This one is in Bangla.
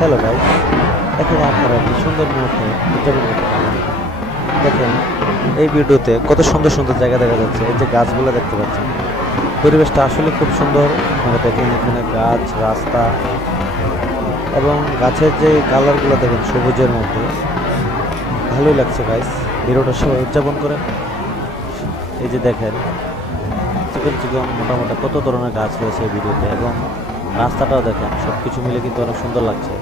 হ্যালো গাইস, এখানে আপনারা একটি সুন্দর মুহূর্তে উদযাপন করতে পারবেন। দেখেন, এই ভিডিওতে কত সুন্দর সুন্দর জায়গা দেখা যাচ্ছে। এই যে গাছগুলো দেখতে পাচ্ছেন, পরিবেশটা আসলে খুব সুন্দর। আপনারা দেখেন এখানে গাছ, রাস্তা এবং গাছের যে কালারগুলো দেখেন সবুজের মধ্যে, ভালোই লাগছে গাইস। ভিডিওটা সবাই উদযাপন করেন। এই যে দেখেন চিকন চিকন মোটামুটি কত ধরনের গাছ রয়েছে এই ভিডিওতে, এবং রাস্তাটাও দেখেন, সব কিছু মিলে কিন্তু অনেক সুন্দর লাগছে।